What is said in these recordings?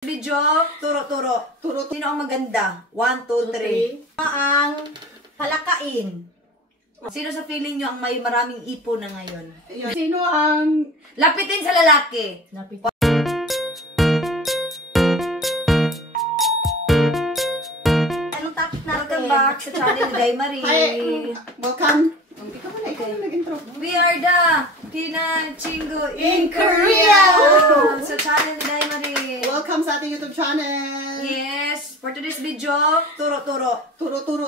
Video, turo. Sino ang maganda? 1, 2, 3. Ang palakain. Sino sa feeling nyo ang may maraming ipon na ngayon? Sino ang... Lapitin sa lalaki. Anong topic natin? Welcome back sa channel ni Day Marie. Hi, welcome. Ikaw na nag-intro. We are the Pina Chingo In Korea! Sa channel ni Day Marie. Welcome sa ating YouTube channel. Yes, for today's video, turo. Turo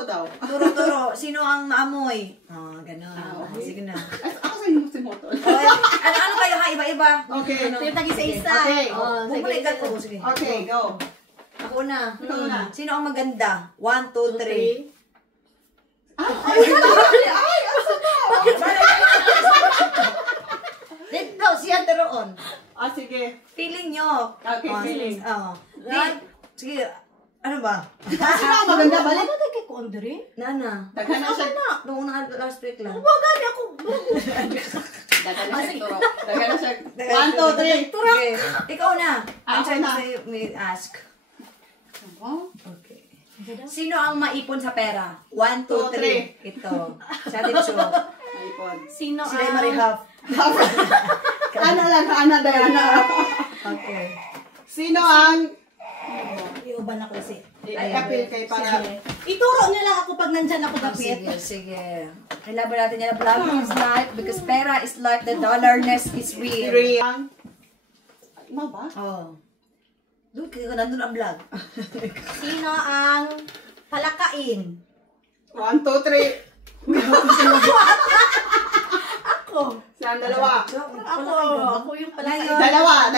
daw. Turo. Sino ang maamoy? Ganon. Sige na. Ako sa inyo si Moto. Ano kayo ha? Iba-iba. Okay. Yung tag-isa-isa. Okay. Bumalikan ko. Sige. Okay, go. Ako na. Ikaw na. Sino ang maganda? 1, 2, 3. Ay, asa ba? Dito, siya teroon. Sige. Feeling nyo. Okay, feeling. Sige, ano ba? Sino ang maganda? Balik. Ano kay ko Andre? Nana. Daghan na siya. Noong una last week lang. Wagani ako. Daghan na siya turo. Daghan na siya. 1, 2, 3. Okay. Ikaw na. I'm Ako trying to na. say, may ask. Oh. Okay. Sino ang maipon sa pera? 1, 2, 3. Ito. Sa atin show. iPod. Sino Si Day Marie Huff. Ana lang, Ana Diana. Okay. Sino ang... Iuban ako kasi. I-appeal kay para... Ituro niyo lang ako pag nandyan ako kapit. Sige. Kailangan natin yan. Love is life because pera is life. The dollarness is real. Ano ba? Oh. Doon kayo nandun ang vlog. Sino ang palakain? 1, 2, 3. Ako. Saan dalawa? Ako yung palakain. Dalawa.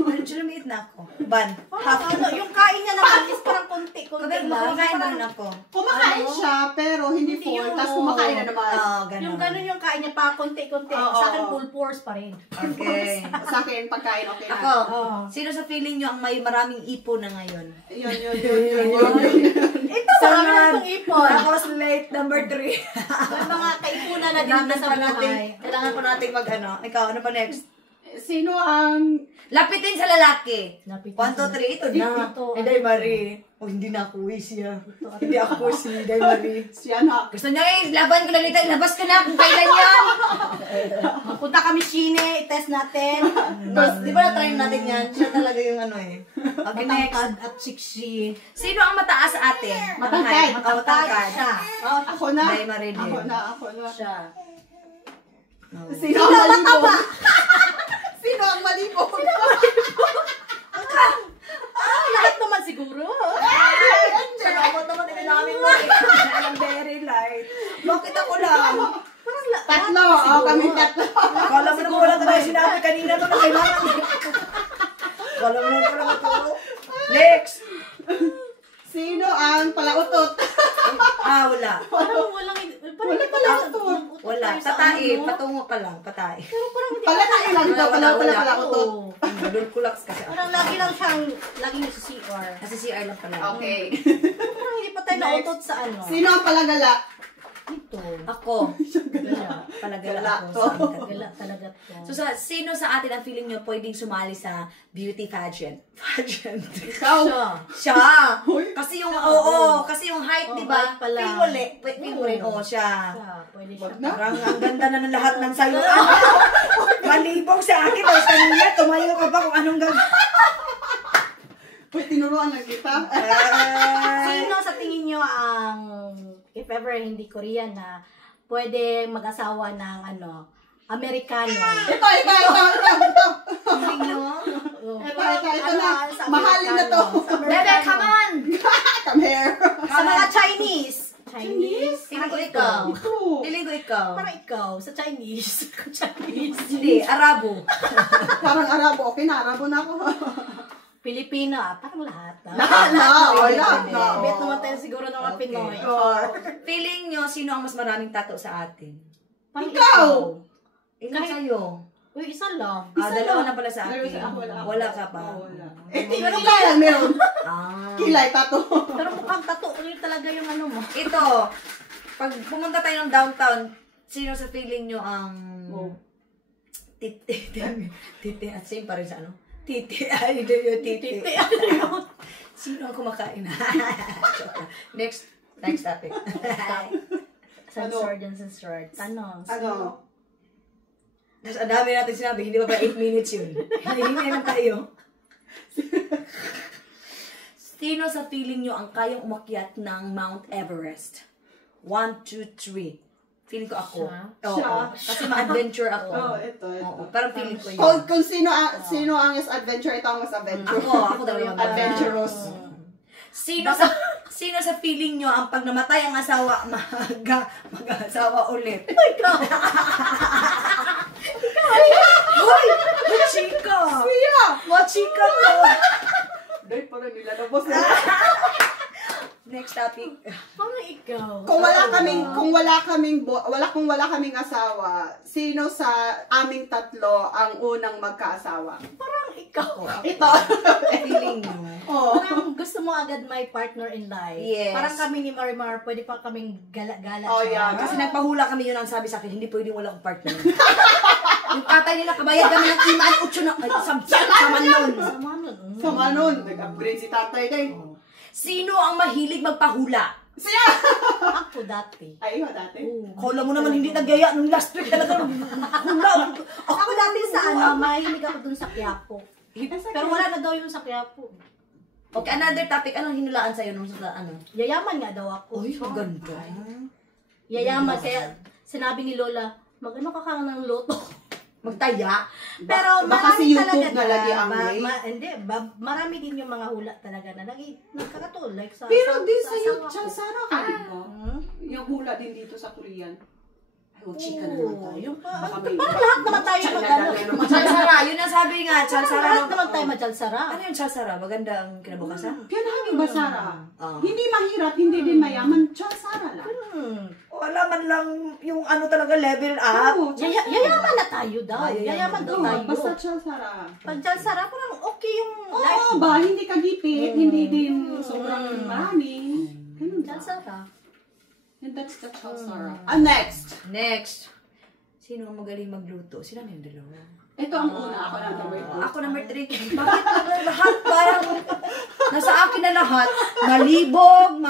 Ano siya lumiit na ako? Ban. Ano, yung kain niya naman is parang konti Kumakain lang. kumakain na rin ako. Kumakain siya, pero hindi full. Yung- Tapos kumakain na naman. Ganun. Yung gano'n yung kain niya pa konti-konti. Oo. Sa akin full force pa rin. Okay. Sa akin, pagkain okay na. Ako. Oo. Sino sa feeling nyo ang may maraming ipon na ngayon? Yun. Ito, marami na itong ipon. Tapos late number 3. May mga kaipunan na din Kailangan sa pa natin, buhay. kailangan pa natin mag-ano. Ikaw, ano pa next? Sino ang... Lapitin sa lalaki. Lapitin 1, 2, 3. Ito na. Ito. Day Marie. Oh, hindi na ako siya. Hindi ako si Day Marie. Siya na. Gusto niya laban ko lang nito. Ilabas ko na kung kailan yan. Punta kami Shine, i-test natin. Tapos, di ba na-try natin yan? Siya talaga yung ano eh. Okay, next. Matangkad at siksi. Sino ang mataas sa atin? Matangkad. Matangkad. Siya. Ako na. Day Marie din. Ako na. Siya. Sino ang malibo? Sino ang malibo? Lahat naman siguro. Salamat naman din namin mo. Ang very light. Bakit ako lang? Tatlo. Kami tatlo. Kala mo naman wala tayo sinabi kanina to na kailangan. Kala mo naman pala ito. Next! Sino ang palautot? Wala. Parang walang... Wala palautot. Wala. Tatai. Patungo pa lang. Patai. Pero parang hindi Palakain lang ito. Wala. Palautot. Dulkulax kasi ako. Parang lagi lang siyang... Lagi niya sa CR. Kasi CR lang pala. Okay. Parang hindi pa tayo nautot sa ano. Sino ang palagala? Ito. Ako. Palagala Gala ako. to. sa Gala talaga to. So, sino sa atin ang feeling nyo pwedeng sumali sa beauty pageant? Ikaw. Siya! Hoy. Kasi yung, Siya, kasi yung height, Oo, di ba? height pala. Feel mo rin. Feel mo rin, siya. Siya, pwede siya. Wag na. Parang ang ganda na ng lahat ng sayo. Malibog sa akin. Tapos kanina, tumayo ka pa kung anong gagawin. Uy, tinuruan lang kita. Sino sa tingin nyo ang, if ever hindi Korean na, pwede mag-asawa ng ano, Amerikano? Ito. Feeling nyo? Ito na. Mahalin na to. Bebe, come on! Come here. Sa mga Chinese. Chinese? Feeling ko Parang ikaw. Ito. Feeling ko ikaw. Parang ikaw, sa Chinese. Chinese. Hindi, Arabo. Parang Arabo. Okay na, Arabo na ako. Pilipino parang lahat. Lahat na. Lahat na. Bet naman tayo siguro ng mga Pinoy. Feeling nyo, sino ang mas maraming tato sa atin? Parang Ikaw! Ikaw sa'yo. Uy, isa lang. Dalawa na pala sa akin. Wala. Wala ka pa. Wala. Pero kaya meron. Kilay, tato. Pero mukhang tato ulit talaga yung ano mo. Ito, pag pumunta tayo ng downtown, sino sa feeling nyo ang... Titi at same pa rin sa ano? Titi. Ay, hindi yung titi. Titi, ano yun? Sino ang kumakain? Next topic. Censored and censored. Tanong. Ano? Tapos ang dami natin sinabi, hindi ba 8 minutes yun? Hindi naman tayo. Sino sa feeling nyo ang kayang umakyat ng Mount Everest? 1, 2, 3. Feeling ko ako. Oo. Siya? Kasi ma-adventure ako. Ito. Oo, parang feeling ko yun. Kung sino ang mas adventure, ito ang mas adventure. Ako daw yung Adventurous. Sino sa feeling nyo ang pag namatay ang asawa, mag-asawa ulit? Hoy! Machika! Siya! Machika to! Dahil parang nilalabos na. Next topic. Parang ikaw. Kung wala kaming asawa, sino sa aming tatlo ang unang magkaasawa? Parang ikaw. Ito. Feeling nyo. Oh. Parang gusto mo agad may partner in life. Yes. Parang kami ni Marimar, pwede pa kaming gala-gala. Oh, yeah. Kasi nagpahula kami, yun ang sabi sa akin, hindi pwedeng wala akong partner. Yung tatay nila, kabayad kami ng 5 na, ay, saman nun. Sama nun. So, ano, nag-upgrade si tatay din. Sino ang mahilig magpahula? Siya! Ako dati. Ay, iba dati. Kala mo naman hindi nagaya nung last week talaga. Hula. Ako dati sa mahilig ako dun sa Quiapo. Pero wala na daw yung sa Quiapo. Okay, another topic. Anong hinulaan sa'yo nung sa ano? Yayaman nga daw ako. Uy, maganda. Yayaman, kaya sinabi ni Lola, mag-ano ka ng loto. Magtaya. Pero Baka marami si YouTube talaga na lagi ang way. hindi, marami din yung mga hula talaga na nagkakatulad. Like sa, Pero din sa asawa YouTube, ko. sana ka rin mo. Yung hula din dito sa Korean. Ay, chika na naman tayo. Yung Baka parang may- lahat naman tayo mag-ano. Chalsara, yun ang sabi nga. Chalsara. Lahat naman tayo majalsara. Ano yung chalsara? Maganda ang kinabukasan? Piyanahan ba, Sarah? Ah. Hindi mahirap, hindi din mayaman. Sara lang. Wala man lang yung ano talaga level up. Oo, Yayaman na tayo daw. Ah, Yayaman daw Oo, tayo. basta Sara. Pag jalsara, parang okay yung life. Oo ba, hindi ka gipit, hindi din sobrang marami. Ganun ba? Jalsara. And that's the Sara. Next. Next. Sino ang magaling magluto? Sila na yung dalawa. Ito ang una. Ako na gawin ko. Ako number 3. Bakit lahat parang nasa akin na lahat? Malibog,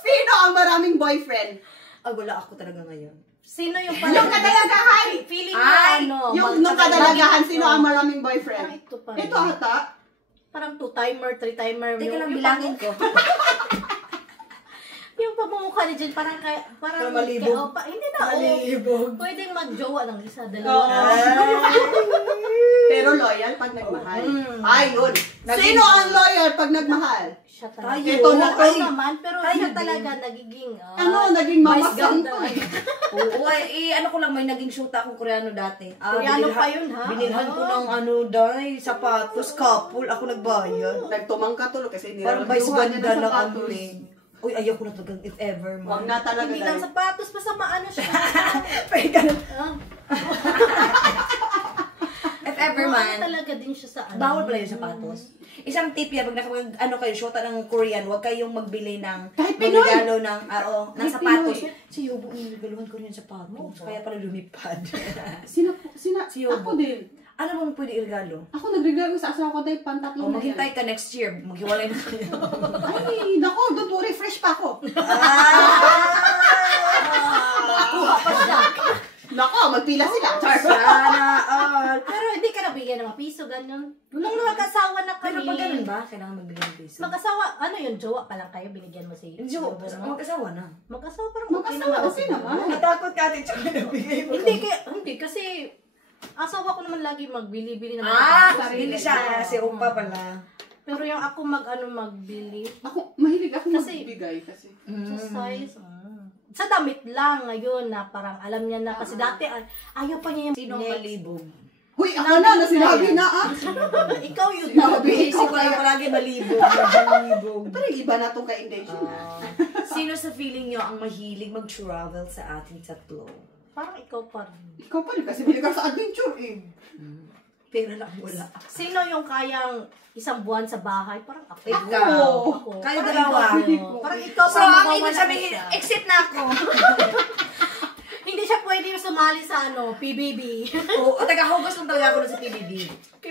Sino ang maraming boyfriend? Ay, wala ako talaga ngayon. Sino yung Yung kadalagahan! Feeling Ay, mo ano? Yung nung kadalagahan, sino ang maraming Parang boyfriend? ito pa. Ito ata. Parang 2-timer, 3-timer. Teka lang, bilangin ko. Yung pamumukha ni Jen, parang Parang malibog. hindi na, Malibog. pwedeng magjowa ng isa, dalawa. Pero loyal pag nagmahal. Ay, yun. Sino ang loyal pag nagmahal? Siya talaga. Tayo. Ito na to. Oo naman, pero Tayo siya din. talaga nagiging, Naging mama vice ganda. santo. Oo, ano ko lang, may naging shoot akong Koreano dati. Koreano pa yun, ha? Binilhan ko ng ano, dahil sapatos, couple, ako nagbayad. Nagtumang ka tulo kasi Parang vice niraramduhan niya ganda ng lang sapatos. ano eh. Uy, ayaw ko na talagang if ever, Huwag man. na talaga Hindi lang dahil. sapatos, basta maano siya. Pwede ka na. Ah, If ever, maano man. talaga din siya sa ano. Bawal pala yung sapatos. Isang tip yan, pag ano kayo, shota ng Korean, huwag kayong magbili ng Kahit Pinoy. regalo ng, ng Kahit sapatos. Pinoy. Si Yobo, niregaluhan ko rin yung sapatos. Kaya pala lumipad. Ako Yobo. din. Ano bang pwede regalo? Ako nagregalo sa asawa ko dahil pantatlo O, na yan. maghintay ka next year. Maghiwalay na kayo. Ay, nako, don't worry, fresh pa ako. Kuha pa siya. Nako, magpila sila. Sana all. Pero hindi ka nabigyan ng mga piso, ganun. Nung mag-asawa na kami. Pero pag ganun ba, kailangan magbigay ng piso? Mag-asawa, ano yun, jowa pa lang kayo, binigyan mo si... Hindi ko, mag-asawa na. Mag-asawa parang Mag-asawa, okay naman. Natakot ka rin siya nabigay mo. Hindi kasi asawa ko naman lagi magbili-bili ng Hindi siya si Opa pala. Pero yung ako magbili Ako, mahilig ako Kasi- magbigay kasi. sa size. Sa damit lang ngayon na parang alam niya na kasi dati ayaw pa niya yung Sino ang malibog? Huy, ako na sinabi na Ikaw yun Isip ko lang palagi malibog. Malibog. Pero iba na itong ka-intention. Sino sa feeling nyo ang mahilig mag-travel sa ating tatlo? Parang ikaw pa rin. Ikaw pa rin kasi mahilig ka sa adventure eh. Pero lang wala. Sino yung kayang isang buwan sa bahay? Parang ako. Ikaw. Ako. Kayo Parang dalawa. ikaw yun. Parang ikaw So, parang ang mawawala ibig sabihin, siya. exit na ako. Hindi siya pwede yung sumali sa PBB. Oo, taga-hugos lang talaga ako sa PBB.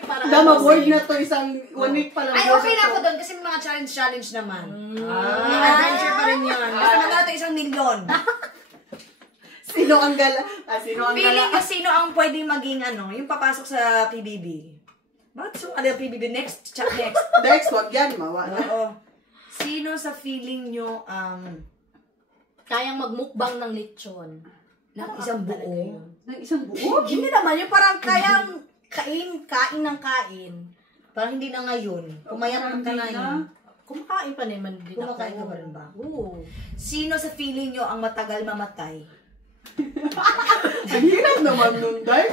para Dama-board na to, isang 1 week pa lang. Ay, okay lang ako doon kasi may mga challenge naman. Adventure pa rin yun. Basta magkano 1 million. Sino ang Sino ang Feeling gala? ko sino ang pwede maging yung papasok sa PBB. Bakit so ano yung PBB? Next. Next, wag yan, mawala. Oo. Sino sa feeling nyo kayang magmukbang ng lechon. ng isang buo? Ng isang buo? Hindi naman, yung parang kayang kain ng kain. Parang hindi na ngayon. Pumayat ka na yun. Kumakain pa naman din ako. Kumakain ka pa rin ba? Oo. Sino sa feeling nyo ang matagal mamatay? Ang hirap naman nun, Day.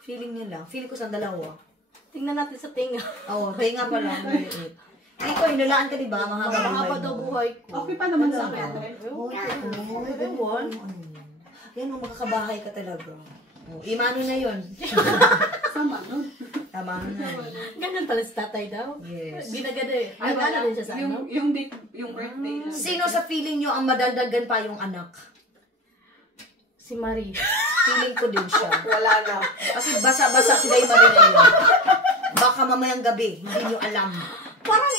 Feeling nyo lang. Feeling ko sa dalawa. Tingnan natin sa tinga. Oo, kaya nga pala. Maliit. Hindi ko, hinulaan ka diba? Mahaba daw buhay ko. Okay pa naman sa akin. Yan, makakabahay ka talaga. Imano na yun. Sama nun. Tama na. Ganun pala si tatay daw. Yes. Ginagada eh. Ay, wala din siya sa ano? Yung date, yung birthday lang. Sino sa feeling nyo ang madaldagan pa yung anak? Si Marie. Feeling ko din siya. Wala na. Kasi basa-basa si Day Marie na yun. Baka mamayang gabi, hindi nyo alam. Parang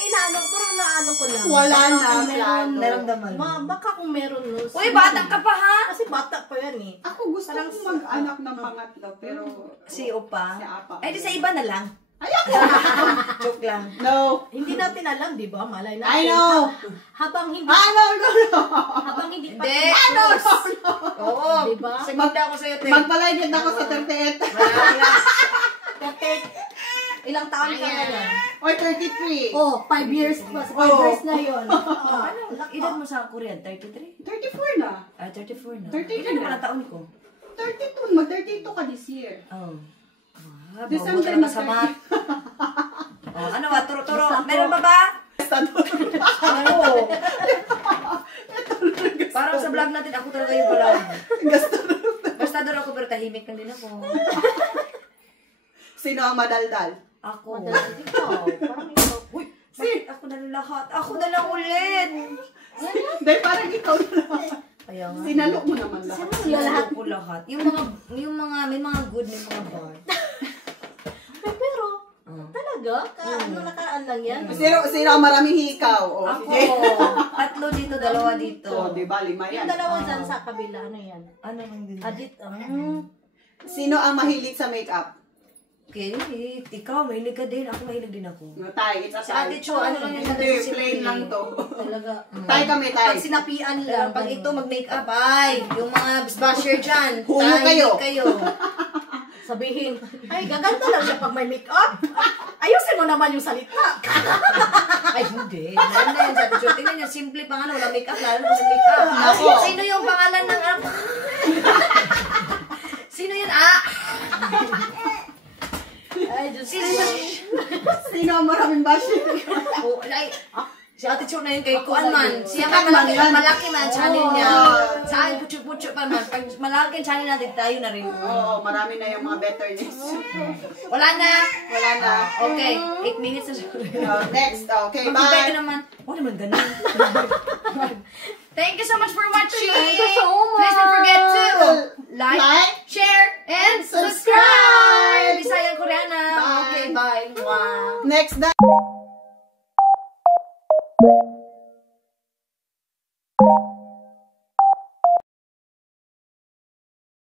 naano ko lang. Wala Baka na, kung meron. Naramdaman. Baka kung meron. No, Uy, batang ka pa ha? Kasi bata pa yan eh. Ako gusto kong mag-anak ng pangatlo, pero... Si Opa? Si Apa. Eh, di sa iba na lang. Joke lang. No. Hindi natin alam, di ba? Malay natin. I know. Habang hindi No. habang hindi pa. Hindi. No. Oo. Diba? Sagunda ako sa'yo, te. Magpalaygit ako sa 38. Wala. Ilang taon ka ngayon? Oy, 33. Oh, 5 years pa. 5 Oh. years na yun. Ano? Edad mo sa Korean? 33? 34 na. 34 na. 33 Ilan na. naman ang taon ko? 32. Mag-32 ka this year. Oh. December na sama. Oh, ano ba? Turo-turo. Meron ba ba? Ano? Parang sa vlog natin, ako talaga yung pala. Basta doon ako, pero tahimik lang din ako. Sino ang madaldal? Ako. Madalas ikaw. Parang ikaw. Uy, Bakit ako na lang lahat? Ako na lang ulit. Dahil parang ikaw na lang. Kaya nga. Sinalo mo naman lahat. Sinalo ko lahat. Yung mga, may mga good, may mga bad. pero, talaga? Ano nakaraan lang yan? Sino ang maraming hikaw? O, Ako. sige. 3 dito, 2 dito. O, diba? 5 yan. Yung dalawa dyan sa kabila, ano yan? Ano lang din? Adit, Sino ang mahilig sa makeup? Okay, ikaw, mahilig ka din. Ako mahilig din ako. No, Tay, it's a Si Ate Cho, ano lang yung Hindi, plain lang to. talaga. Tay kami, Tay. Pag sinapian Pero lang. pag ito mag-makeup, ay, yung mga basher dyan, Huyo tahimik kayo. Sabihin, ay, gaganda lang siya pag may make-up. Ayusin mo naman yung salita. Ay, hindi. Meron na yan sa Ate Cho. Tingnan nyo, simple pa nga na, walang makeup, lalo mo sa makeup. Ako. Sino yung pangalan ng Sino yun? Ay, Diyos Sino ko. Sino ang maraming bashing? Oh, ay, si Ate Cho na yun kay Kuan man. Siya Sikat man malaki, man yan. malaki man ang channel niya. Oh. Sa akin, putyo-putyo pa man. Pag malaki ang channel natin, tayo na rin. Oo, marami na yung mga betterness. Wala na. Wala na. Okay, 8 minutes na siya. Next, okay, Mag-goodbye ka bye. naman. Oh, naman ganun. Thank you so much for watching. Thank you so much. Please don't forget to like, Like, share, and subscribe. subscribe. Bisayang Koreana. Bye. Okay, bye. Mwah. Next,